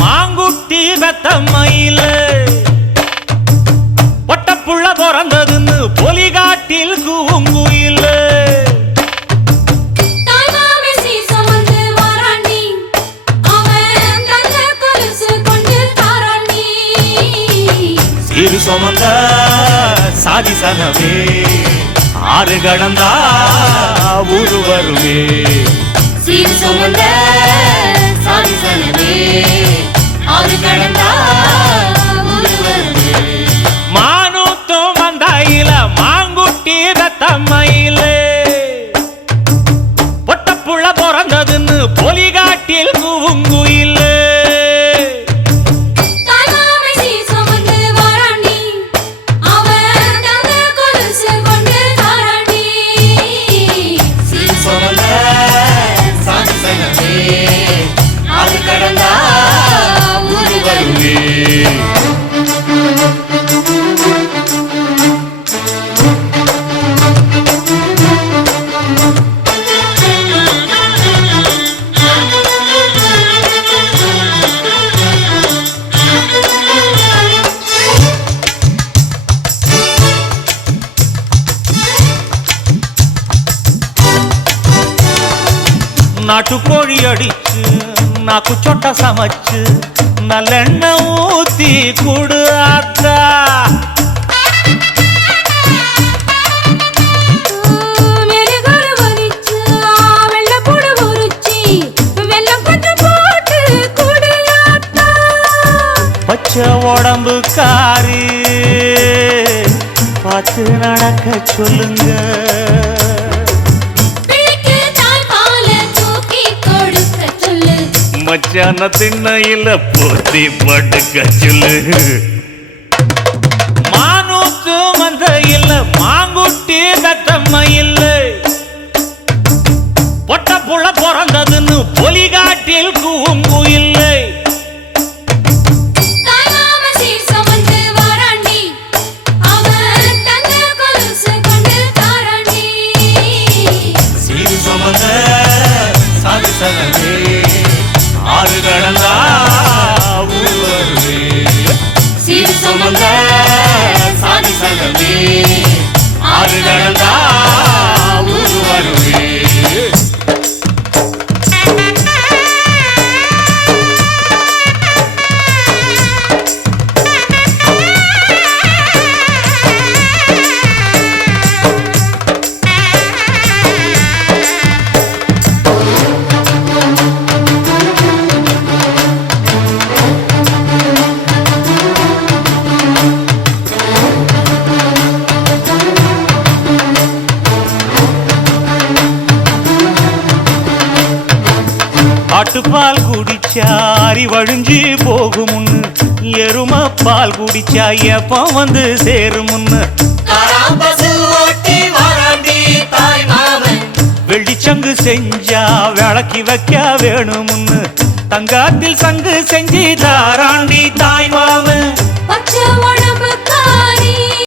மாங்குட்டி வெத்தம்மையில பொட்டப்புள்ள பிறந்ததுன்னு பொலிகாட்டில் கூங்குயில இரு சுமந்த சாதி சனவே ஆறு கடந்தா ஊரு வருவே சீர் சுமந்த சாதி சனவே ஆறு கடந்தா ஊரு வருவே மானூத்தும் வந்தாயில மாங்குட்டி ரத்தம்மையில பொட்டப்புள்ள பிறந்ததுன்னு பொலிகாட்டில் கூங்குயில நாட்டுக்கோழி அடிச்சு நாக்கு சொட்ட சமைச்சு நல்லெண்ணெய் ஊத்தி குடு ஆத்தா பச்சை உடம்பு காரி பார்த்து நடக்க சொல்லுங்க மச்சான திண்ணையில போத்தி படுக்க சொல்லு மானூத்து மந்த இல்ல மாங்குட்டி தத்தம்மையில்ல பொட்ட புள்ள பிறந்ததுன்னு பொலிகாட்டில் கூங்கு இல்லை ஆறு கடந்தா ஊரு வருவே சீர் சுமந்த சாதி சனவே ஆறு கடந்தா ஊரு வருவே ஆட்டுப்பால் குடிச்சா அறிவழிஞ்சு போகுமுன்னு எரும பால் குடிச்சா எப்ப வந்து சேருமுன்னு வெள்ளிச்சங்கு செஞ்சா விளக்கி வைக்க வேணுமுன்னு தங்காத்தில் சங்கு செஞ்சு தாராண்டி தாய் மாமன்